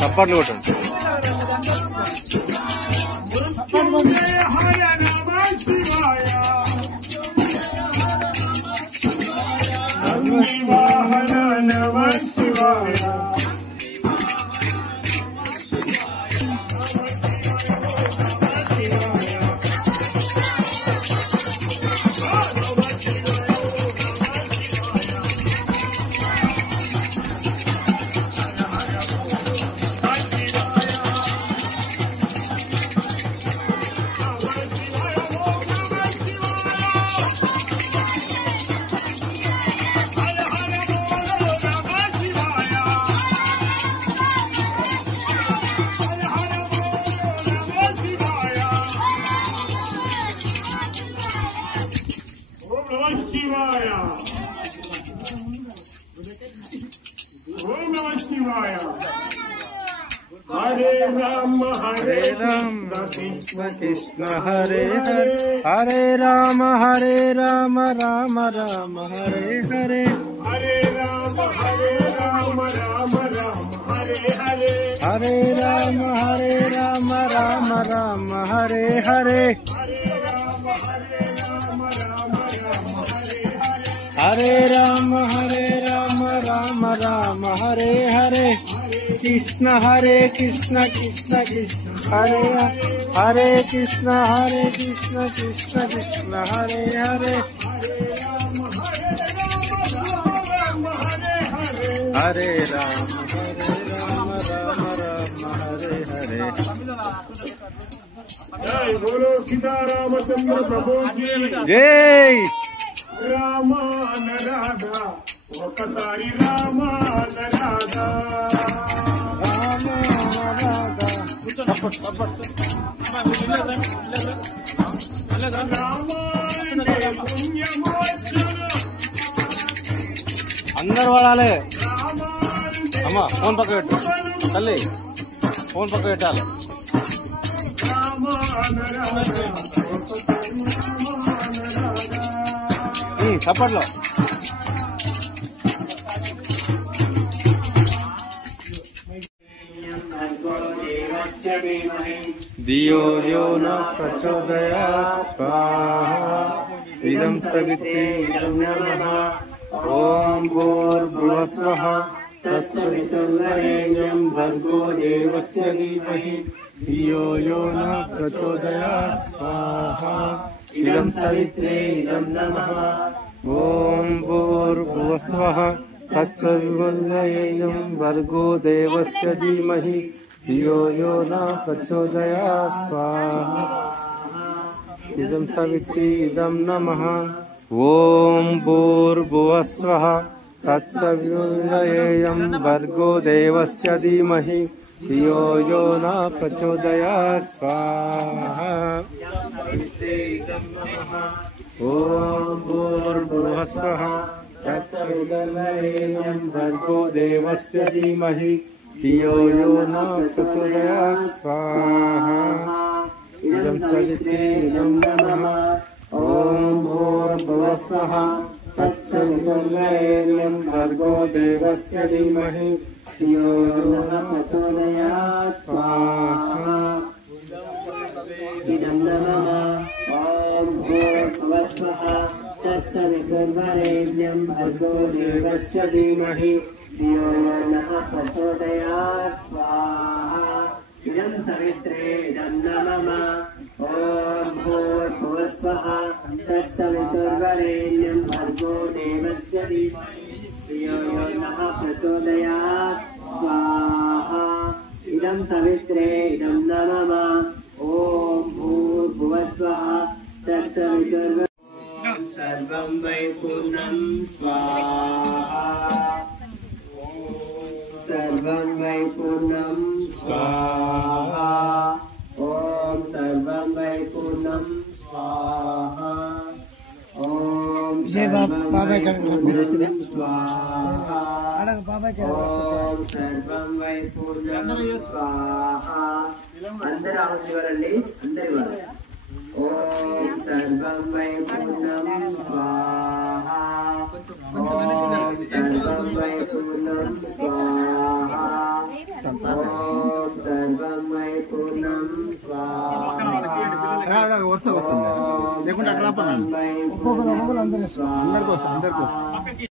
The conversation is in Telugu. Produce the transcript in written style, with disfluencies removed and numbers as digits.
చప్పట్లు కొట్టండి. हरे राम कृष्ण कृष्ण हरे हरे, हरे राम राम राम हरे हरे, हरे राम राम राम हरे हरे, हरे राम राम हरे हरे, हरे राम राम हरे हरे, कृष्ण कृष्ण कृष्ण हरे हरे, कृष्ण कृष्ण कृष्ण हरे हरे, हरे राम राम हरे हरे। जय बोलो सीतारामचंद्र प्रभु की जय। रामान राधा ఒకసారి రామాన రాధా, అందరు వాడాలి. అమ్మా ఫోన్ పక్క పెట్టు తల్లి, ఫోన్ పక్క పెట్టాలి. చప్పట్లో धियो यो न प्रचोदयात् स्वाहा, इदं सवित्रे इदं नमः। ॐ भूर्भुवस्वः तत्सवितुर्वरेण्यं भर्गो देवस्य धीमहि धियो यो न प्रचोदयात् स्वाहा, इदं सवित्रे इदं नमः। ॐ भूर्भुवस्वः तत्सवितुर्वरेण्यं भर्गो देवस्य धीमहि धियो यो न प्रचोदयात् स्वाहा, इदं सवित्रे इदं नमः। ॐ भूर्भुवस्वः तत्सवितुर्वरेण्यं भर्गो देवस्य धीमहि धियो यो न प्रचोदयात् स्वाहा, ॐ भूर्भुवस्वः तत्सवितुर्वरेण्यं भर्गो देवस्य धीमहि धियो यो न प्रचोदयात् स्वाहा, इदं सवित्रे इदं नमः। ॐ भूर्भुवस्वः तत्सवितुर्वरेण्यं भर्गो देवस्य धीमहि धियो यो न प्रचोदयात् स्वाहा, इदं नमः। ॐ भूर्भुवस्वः तत्सवितुर्वरेण्यं भर्गो देवस्य धीमहि धियो यो न प्रचोदयात् स्वाहा, इदं सवित्रे इदं नमः। ॐ भूर्भुवस्वः तत्सवितुर्वरेण्यं भर्गो देवस्य धीमहि धियो यो न प्रचोदयात् स्वाहा, इदं सवित्रे इदं नमः। ॐ भूर्भुवस्वः तत्सवितुर्वरेण्यं सर्वं वै पूर्णं स्वाहा, सर्वं वै पूर्णं स्वाहा। ॐ सर्वं वै पूर्णं स्वाहा। ॐ सर्वं वै पूर्णं स्वाहा। ॐ सर्वं वै पूर्णं स्वाहा। అందరూ ఆలోచించారండి, అందరి వారు ఓం సర్వం వై పూర్ణం స్వాహా ఓం సర్వం వై పూర్ణం స్వాహా ఓం సర్వం వై పూర్ణం స్వాహా వరుస వస్తుంది లేకుంటే అట్లా అందరికి వస్తుంది